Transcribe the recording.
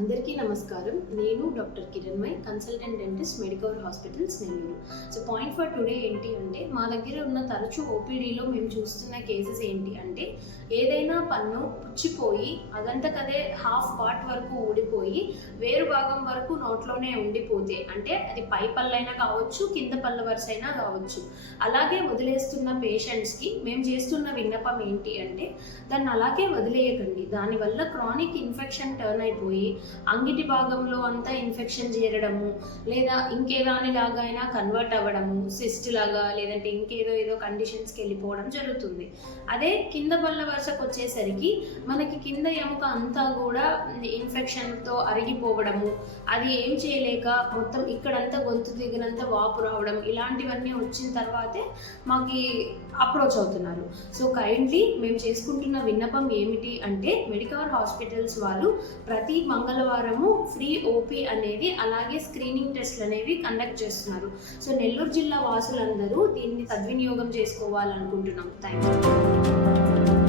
అందరికీ నమస్కారం. నేను doctor Kiranmay, consultant dentist, Medicover hospitals, Nellore. So point for today ఏంటి అంటే, మా దగ్గర ఉన్న తరచూ ఓపీడీలో మేము చూస్తున్న కేసెస్ ఏంటి అంటే, ఏదైనా పన్ను పుచ్చిపోయి అదంతకదే హాఫ్ పార్ట్ వరకు ఊడిపోయి వేరు భాగం వరకు నోట్లోనే ఉండిపోతే, అంటే అది పై పళ్ళైనా కావచ్చు, కింద పళ్ళ వరుస అయినా కావచ్చు, అలాగే వదిలేస్తున్న పేషెంట్స్కి మేము చేస్తున్న విన్నపం ఏంటి అంటే, దాన్ని అలాగే వదిలేయకండి. దానివల్ల క్రానిక్ ఇన్ఫెక్షన్ టర్న్ అయిపోయి అంగిటి భాగంలో అంతా ఇన్ఫెక్షన్ చేరడము, లేదా ఇంకేదానిలాగా అయినా కన్వర్ట్ అవ్వడము, సిస్ట్ లాగా, లేదంటే ఇంకేదో కండిషన్స్కి వెళ్ళిపోవడం జరుగుతుంది. అదే కింద పళ్ళ వరుసకు వచ్చేసరికి మనకి కింద ఎముక అంతా కూడా ఇన్ఫెక్షన్తో అరిగిపోవడము, అది ఏం చేయలేక మొత్తం ఇక్కడంతా గొంతు దిగినంత వాపు రావడం, ఇలాంటివన్నీ వచ్చిన తర్వాతే మాకు అప్రోచ్ అవుతున్నారు. సో కైండ్లీ మేము చేసుకుంటున్న విన్నపం ఏమిటి అంటే, మెడికవర్ హాస్పిటల్స్ వాళ్ళు ప్రతి మంగళవారము ఫ్రీ ఓపీ అనేది, అలాగే స్క్రీనింగ్ టెస్ట్లు అనేవి కండక్ట్ చేస్తున్నారు. సో నెల్లూరు జిల్లా వాసులందరూ దీన్ని సద్వినియోగం చేసుకోవాలనుకుంటున్నాం. Thank you.